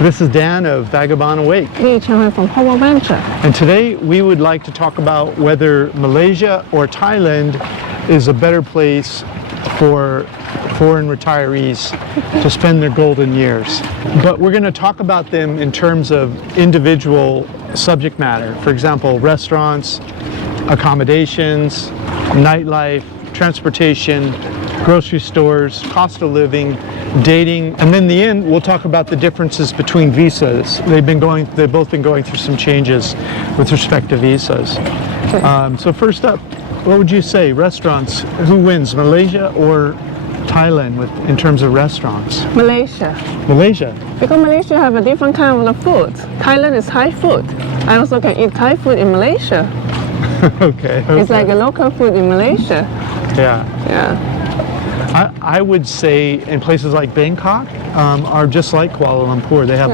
This is Dan of 𝗙𝗵𝗲𝗡𝐿. 𝗙𝗕𝗢𝗢 from 𝗂𝐻𝐻 Adventure. And today we would like to talk about whether Malaysia or Thailand is a better place for foreign retirees to spend their golden years. But we're going to talk about them in terms of individual subject matter. For example, restaurants, accommodations, nightlife, transportation, grocery stores, cost of living, dating, and then in the end we'll talk about the differences between visas. They've both been going through some changes with respect to visas. So first up, what would you say, restaurants, who wins, Malaysia or Thailand in terms of restaurants? Malaysia. Malaysia? Because Malaysia have a different kind of food. Thailand is Thai food. I also can eat Thai food in Malaysia. Okay. It's like a local food in Malaysia. Yeah. Yeah. I would say in places like Bangkok are just like Kuala Lumpur. They have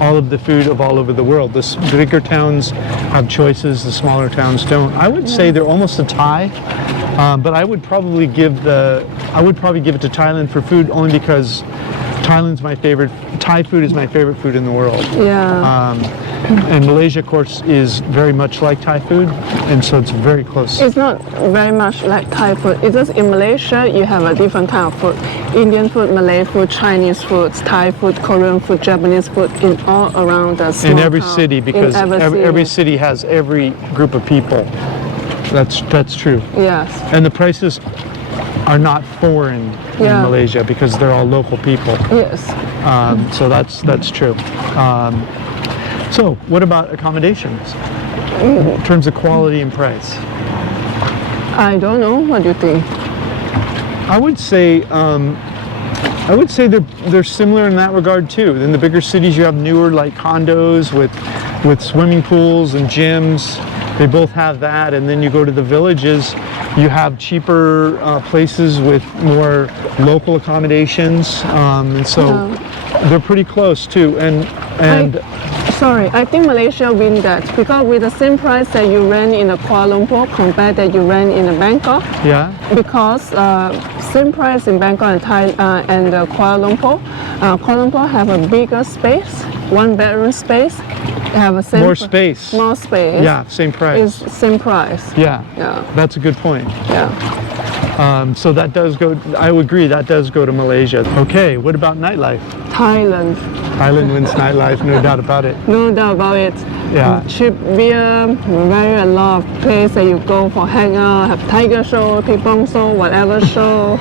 all of the food of all over the world. The bigger towns have choices, the smaller towns don't. I would say they're almost a tie, but I would probably give it to Thailand for food only because Thailand's my favorite. Thai food is my favorite food in the world. Yeah. And Malaysia, of course, is very much like Thai food, and so it's very close. It's not very much like Thai food. It's just in Malaysia, you have a different kind of food. Indian food, Malay food, Chinese food, Thai food, Korean food, Japanese food, in all around the small in every town. city, because every city has every group of people. That's true. Yes. And the prices are not foreign in Malaysia because they're all local people. Yes. So that's true. So what about accommodations in terms of quality and price? I don't know. What do you think? I would say they're similar in that regard too. In the bigger cities, you have newer like condos with swimming pools and gyms. They both have that, and then you go to the villages, you have cheaper places with more local accommodations, and so they're pretty close too. I think Malaysia win that because with the same price that you rent in Kuala Lumpur compared that you rent in Bangkok. Yeah. Because same price in Bangkok and Kuala Lumpur. Kuala Lumpur have a bigger space, 1-bedroom space. They have a same more space. More space. Yeah, same price. It's same price. Yeah. Yeah. That's a good point. Yeah. So that does go. I would agree. That does go to Malaysia. Okay. What about nightlife? Thailand. Thailand wins nightlife, no doubt about it. No doubt about it. Yeah. Cheap beer, a lot of places that you go for hangout, have tiger show, ping show, whatever show.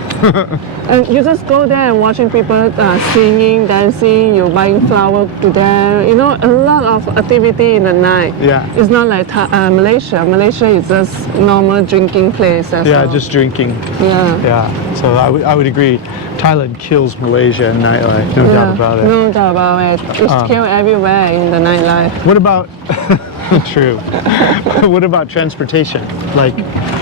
And you just go there and watching people singing, dancing, you're buying flowers to them. You know, a lot of activity in the night. Yeah. It's not like Malaysia. Malaysia is just normal drinking place. Just drinking. Yeah. Yeah. So I would agree. Thailand kills Malaysia in nightlife, no doubt about it. No doubt about it. It's killed everywhere in the nightlife. What about, true, what about transportation? Like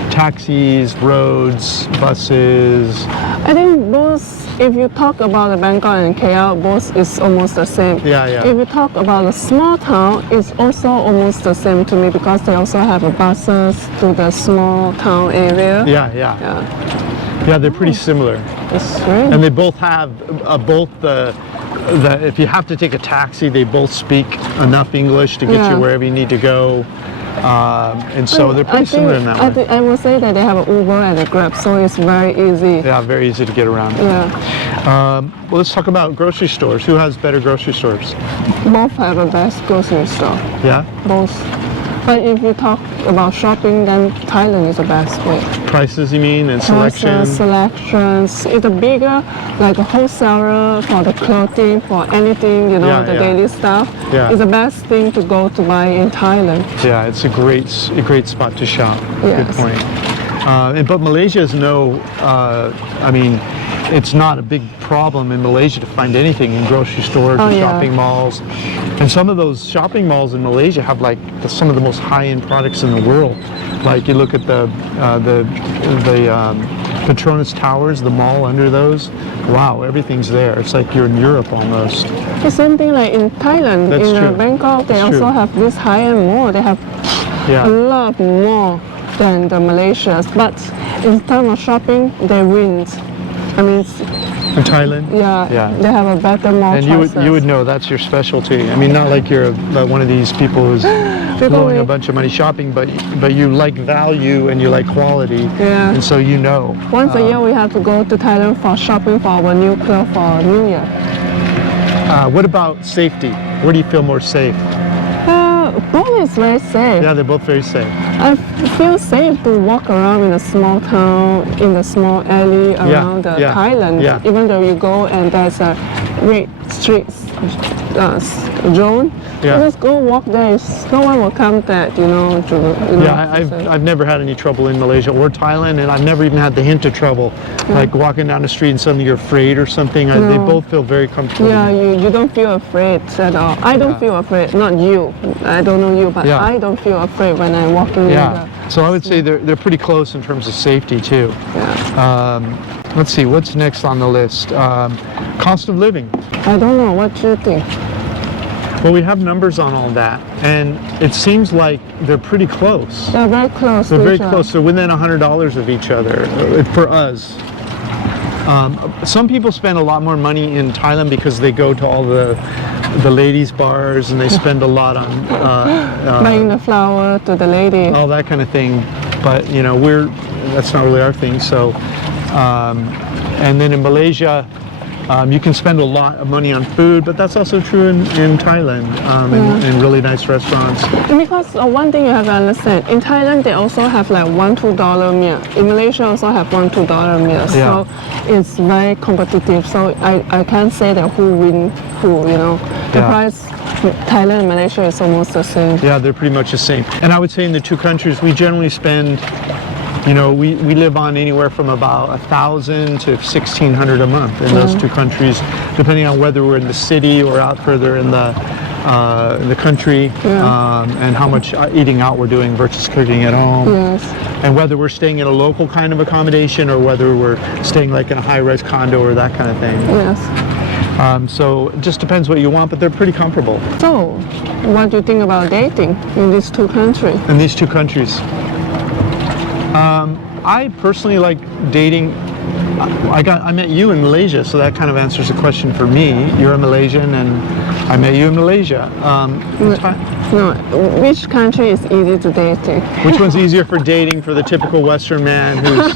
taxis, roads, buses? I think both, if you talk about the Bangkok and KL, both is almost the same. Yeah, yeah. If you talk about the small town, it's also almost the same to me because they also have buses to the small town area. Yeah, yeah. Yeah. Yeah, they're pretty similar. That's right. And they both have if you have to take a taxi, they both speak enough English to get you wherever you need to go. And so they're pretty similar in that way. I would say that they have an Uber and a Grab, so it's very easy. Yeah, very easy to get around. Yeah. Well, let's talk about grocery stores. Who has better grocery stores? Both have a best grocery store. Yeah? Both. But if you talk about shopping, then Thailand is the best way. Prices, you mean, and selection? Selections. It's a bigger, like a wholesaler for the clothing, for anything, you know, daily stuff. Yeah. It's the best thing to go to buy in Thailand. Yeah, it's a great spot to shop. Yes. Good point. But Malaysia is I mean, it's not a big problem in Malaysia to find anything in grocery stores or shopping malls. And some of those shopping malls in Malaysia have like some of the most high-end products in the world. Like you look at the Petronas Towers, the mall under those. Wow, everything's there. It's like you're in Europe almost. The same thing like in Thailand. That's in Bangkok, they also have this high-end mall. They have a lot more than the Malaysians. But in terms of shopping, they win. I mean, In Thailand? Yeah, they have a better, more And choices. you would know that's your specialty. I mean, not like you're one of these people who's blowing a bunch of money shopping, but you like value and you like quality. Yeah. And so you know. Once a year we have to go to Thailand for shopping for our new clothes for New Year. What about safety? Where do you feel more safe? Both is very safe. Yeah, they're both very safe. I feel safe to walk around in a small town, in the small alley around Thailand. Yeah. Even though you go and there's a red street zone, you just go walk there. No one will come that, I've never had any trouble in Malaysia or Thailand, and I've never even had the hint of trouble, like walking down the street and suddenly you're afraid or something. No. They both feel very comfortable. Yeah, you don't feel afraid at all. I don't feel afraid. Not you. I don't know you, but I don't feel afraid when I'm walking. So I would say they're pretty close in terms of safety too. Yeah. Let's see, what's next on the list? Cost of living. I don't know. What do you think? Well, we have numbers on all that, and it seems like they're pretty close. They're very close. They're very close. They're within $100 of each other for us. Some people spend a lot more money in Thailand because they go to all the ladies' bars and they spend a lot on buying the flower to the lady. All that kind of thing. But that's not really our thing. So, and then in Malaysia, you can spend a lot of money on food, but that's also true in Thailand, in really nice restaurants. And because one thing you have to understand, in Thailand they also have like $1-2 meal. In Malaysia also have $1-2 meal. So it's very competitive. So I can't say that who win who, The price Thailand and Malaysia is almost the same. Yeah, they're pretty much the same. And I would say in the two countries, we generally spend, we live on anywhere from about $1,000 to $1,600 a month in those two countries, depending on whether we're in the city or out further in the country, and how much eating out we're doing versus cooking at home, and whether we're staying in a local kind of accommodation or whether we're staying like in a high-rise condo or that kind of thing. So it just depends what you want, but they're pretty comparable. So, what do you think about dating in these two countries? In these two countries. I personally like dating. I met you in Malaysia, so that kind of answers the question for me. You're a Malaysian, and I met you in Malaysia. No, which country is easy to date? Which one's easier for dating for the typical Western man who's,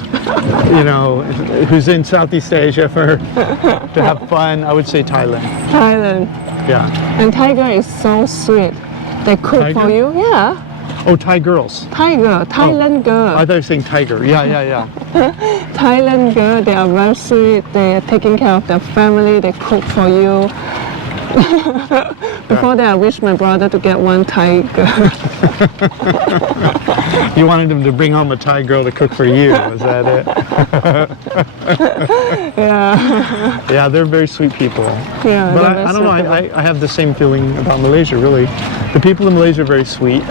who's in Southeast Asia to have fun? I would say Thailand. Thailand. Yeah. And Tiger is so sweet. They cook for you. Yeah. Oh, Thai girls. Thailand girl. I thought you were saying tiger. Yeah. Thailand girl, they are very sweet. They are taking care of their family. They cook for you. Before that, I wish my brother to get one Thai girl. You wanted him to bring home a Thai girl to cook for you, is that it? Yeah, they're very sweet people. Yeah, but I don't know, I have the same feeling about Malaysia, really. The people in Malaysia are very sweet.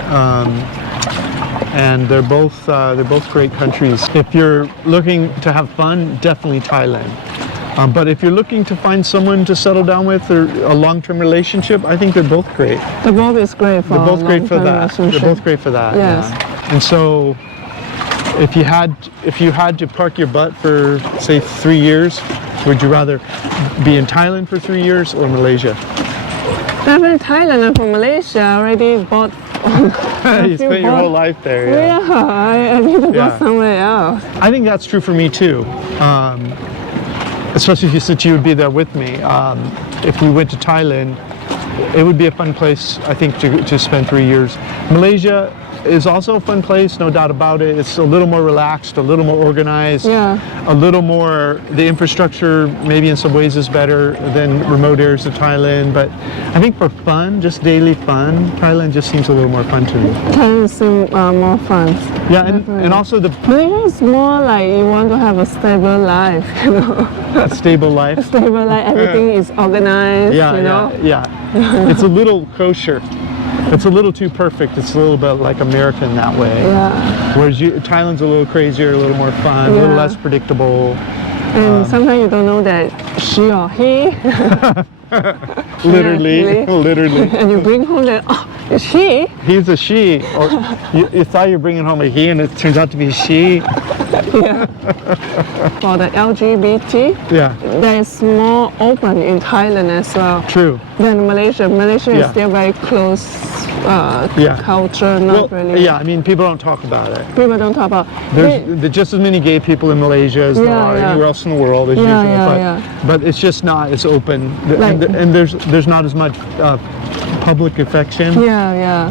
And they're both great countries. If you're looking to have fun, definitely Thailand. But if you're looking to find someone to settle down with or a long-term relationship, I think they're both great. They're both is great for They're both great for that. They're both great for that. Yes. Yeah. And so, if you had to park your butt for say 3 years, would you rather be in Thailand for 3 years or Malaysia? Definitely Thailand. I'm from Malaysia. I already bought. You spent your whole life there. Yeah, I need to go somewhere else. I think that's true for me too. Especially since you would be there with me. If we went to Thailand, it would be a fun place, I think, to spend 3 years. Malaysia is also a fun place, no doubt about it. It's a little more relaxed, a little more organized, a little more, the infrastructure maybe in some ways is better than remote areas of Thailand, but I think for fun, just daily fun, Thailand just seems a little more fun to me. Thailand seems more fun. Yeah, and also Malaysia is more like you want to have a stable life, A stable life? A stable life, everything is organized, Yeah. It's a little kosher. It's a little too perfect. It's a little bit like American that way. Yeah. Whereas Thailand's a little crazier, a little more fun, a little less predictable. And sometimes you don't know that she or he. Literally. And you bring home that, it's she. He's a she. Or you thought you were bringing home a he and it turns out to be she. Yeah. For the LGBT, Yeah. there is more open in Thailand as well. True. Than Malaysia. Malaysia Yeah. is still very close culture, not really. Yeah, I mean, people don't talk about it. People don't talk about. There's just as many gay people in Malaysia as there are anywhere else in the world as usual, but it's just not as open, and there's not as much public affection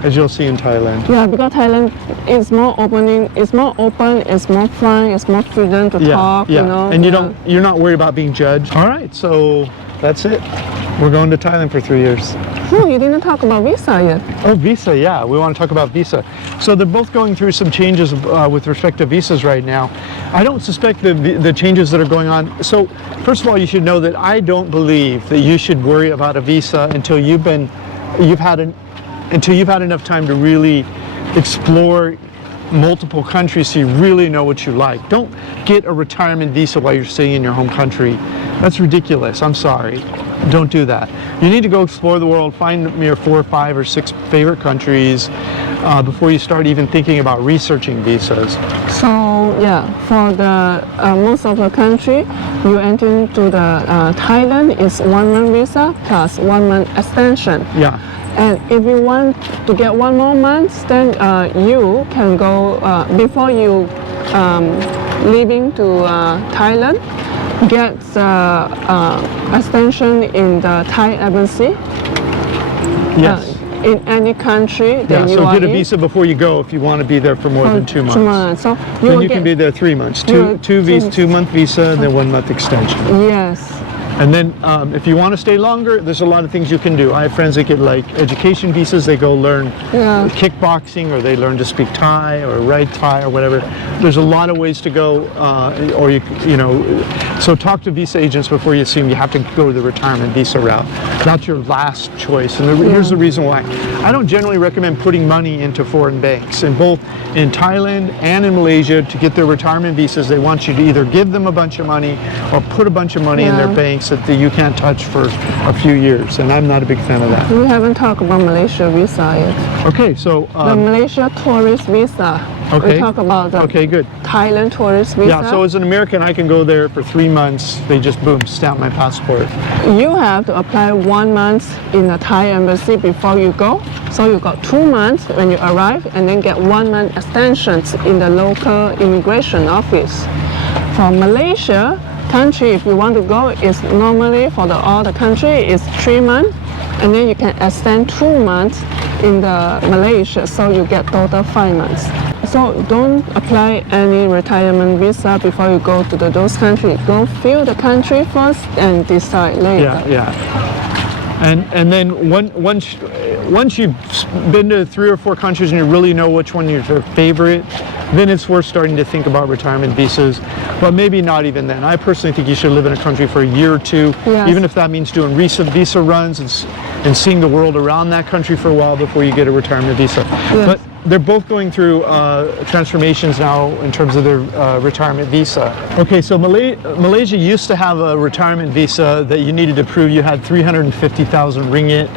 as you'll see in Thailand. Yeah, because Thailand is more opening, it's more open, it's more fun, it's more freedom to talk, you know. And you're not worried about being judged. All right, so that's it. We're going to Thailand for 3 years. No, you didn't talk about visa yet. Oh, visa, yeah. We want to talk about visa. So they're both going through some changes with respect to visas right now. I don't suspect the changes that are going on. So first of all, you should know that I don't believe that you should worry about a visa until you've had enough time to really explore multiple countries so you really know what you like. Don't get a retirement visa while you're staying in your home country. That's ridiculous. I'm sorry. Don't do that. You need to go explore the world, find your 4 or 5 or 6 favorite countries before you start even thinking about researching visas. So yeah, for the most of the country, you enter into the Thailand is 1 month visa plus 1 month extension. Yeah. And if you want to get 1 more month, then you can go before you leaving to Thailand. Get extension in the Thai embassy. Yes. In any country that you so are get a in. visa before you go if you want to be there for more than 2 months. 2 months. So then you can be there 3 months. 2-month visa and then 1 month extension. Yes. And then if you want to stay longer, there's a lot of things you can do. I have friends that get like education visas. They go learn kickboxing, or they learn to speak Thai or write Thai or whatever. There's a lot of ways to go, or you know. So talk to visa agents before you assume you have to go the retirement visa route. That's your last choice. And here's the reason why. I don't generally recommend putting money into foreign banks. In both in Thailand and in Malaysia, to get their retirement visas, they want you to either give them a bunch of money or put a bunch of money in their banks that you can't touch for a few years, and I'm not a big fan of that. We haven't talked about Malaysia visa yet. Okay, so the Malaysia tourist visa. Okay. We talk about the Thailand tourist visa. Yeah, so as an American, I can go there for 3 months. They just boom, stamp my passport. You have to apply 1 month in the Thai embassy before you go. So you got 2 months when you arrive, and then get 1 month extensions in the local immigration office. For Malaysia country, if you want to go, is normally for all the country is 3 months, and then you can extend 2 months in the Malaysia, so you get total 5 months. So don't apply any retirement visa before you go to those countries. Go feel the country first and decide later. Yeah. And then once you've been to 3 or 4 countries and you really know which one is your favorite, then it's worth starting to think about retirement visas, but maybe not even then. I personally think you should live in a country for a year or 2, even if that means doing recent visa runs and seeing the world around that country for a while before you get a retirement visa. But they're both going through transformations now in terms of their retirement visa. Okay, so Malaysia used to have a retirement visa that you needed to prove you had 350,000 ringgit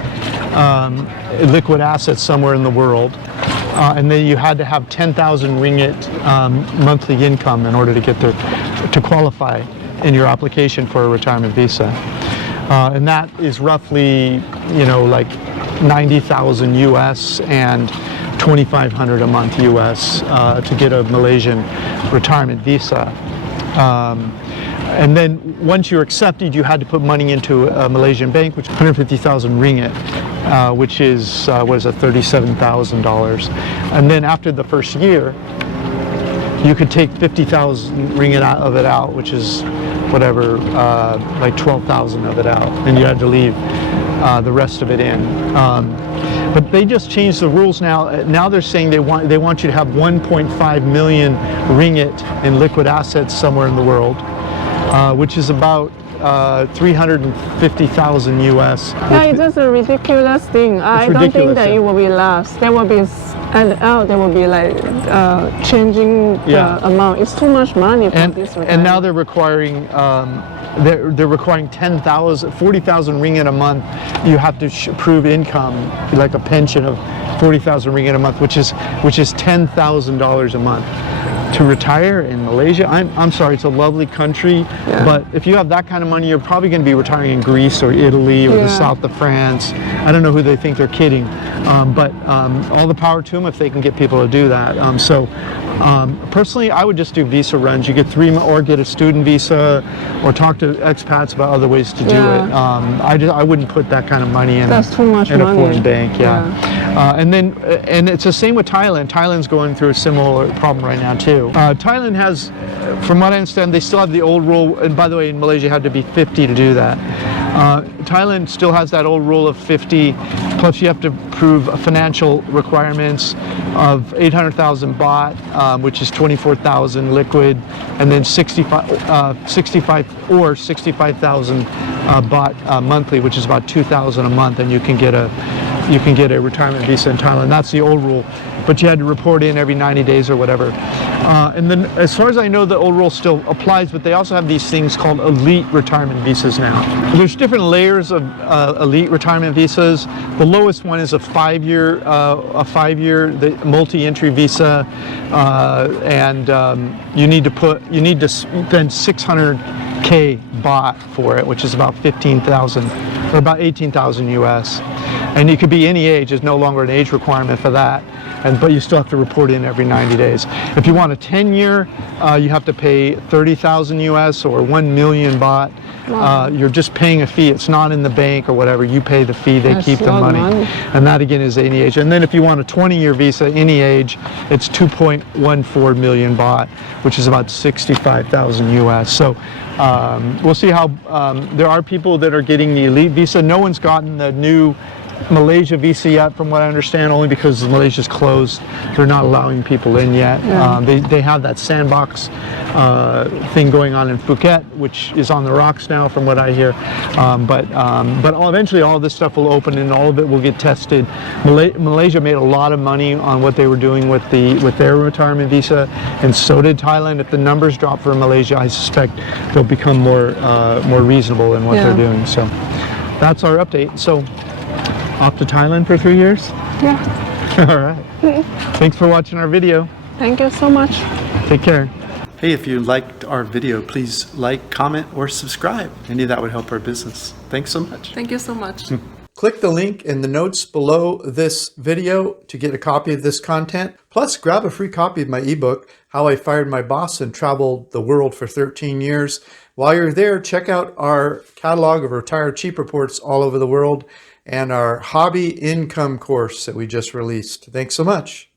liquid assets somewhere in the world. And then you had to have 10,000 ringgit monthly income in order to get to qualify in your application for a retirement visa. And that is roughly, you know, like 90,000 US and 2,500 a month US to get a Malaysian retirement visa. And then once you're accepted, you had to put money into a Malaysian bank, which is 150,000 ringgit, which is, what is it, $37,000. And then after the first year, you could take 50,000 ringgit of it out, which is whatever, like 12,000 of it out, and you had to leave the rest of it in. But they just changed the rules now. Now they're saying they want you to have 1.5 million ringgit in liquid assets somewhere in the world, which is about 350,000 US. Yeah, it's just a ridiculous thing. I don't think that it will be last. There will be there will be like changing the amount. It's too much money for this. And now they're requiring they're requiring 40,000 ringgit a month. You have to prove income, like a pension of 40,000 ringgit a month, which is $10,000 a month to retire in Malaysia. I'm sorry, it's a lovely country, but if you have that kind of money, you're probably going to be retiring in Greece or Italy or the south of France. I don't know who they think they're kidding, but all the power to them if they can get people to do that. Personally, I would just do visa runs. You get 3 or get a student visa, or talk to expats about other ways to do it. I wouldn't put that kind of money in. That's too much in money. a foreign bank. And it's the same with Thailand. Thailand's going through a similar problem right now too. Thailand has, from what I understand, they still have the old rule. And by the way, in Malaysia, you had to be 50 to do that. Thailand still has that old rule of 50. Plus, you have to prove financial requirements of 800,000 baht, which is 24,000 liquid, and then 65,000 baht monthly, which is about 2,000 a month, and you can get a retirement visa in Thailand. That's the old rule, but you had to report in every 90 days or whatever. And then, as far as I know, the old rule still applies, but they also have these things called elite retirement visas now. There's different layers of elite retirement visas. The lowest one is a 5-year, the multi-entry visa, and you need to spend 600K baht for it, which is about 15,000 or about 18,000 US. And you could be any age. There's no longer an age requirement for that. But you still have to report in every 90 days. If you want a 10-year, you have to pay 30,000 US or 1 million baht. You're just paying a fee. It's not in the bank or whatever. You pay the fee. They keep the money. And that again is any age. And then if you want a 20-year visa, any age, it's 2.14 million baht, which is about 65,000 US. So we'll see how there are people that are getting the elite visa. No one's gotten the new Malaysia visa yet, from what I understand, only because Malaysia's closed. They're not allowing people in yet. They have that sandbox thing going on in Phuket, which is on the rocks now, from what I hear. But eventually all this stuff will open and all of it will get tested. Malaysia made a lot of money on what they were doing with their retirement visa, and so did Thailand. If the numbers drop for Malaysia, I suspect they'll become more reasonable in what they're doing. So that's our update. So off to Thailand for 3 years? Yeah. All right. Thanks for watching our video. Thank you so much. Take care. Hey, if you liked our video, please like, comment, or subscribe. Any of that would help our business. Thanks so much. Thank you so much. Click the link in the notes below this video to get a copy of this content. Plus, grab a free copy of my ebook, How I Fired My Boss and Traveled the World for 13 Years. While you're there, check out our catalog of retired cheap reports all over the world and our hobby income course that we just released. Thanks so much.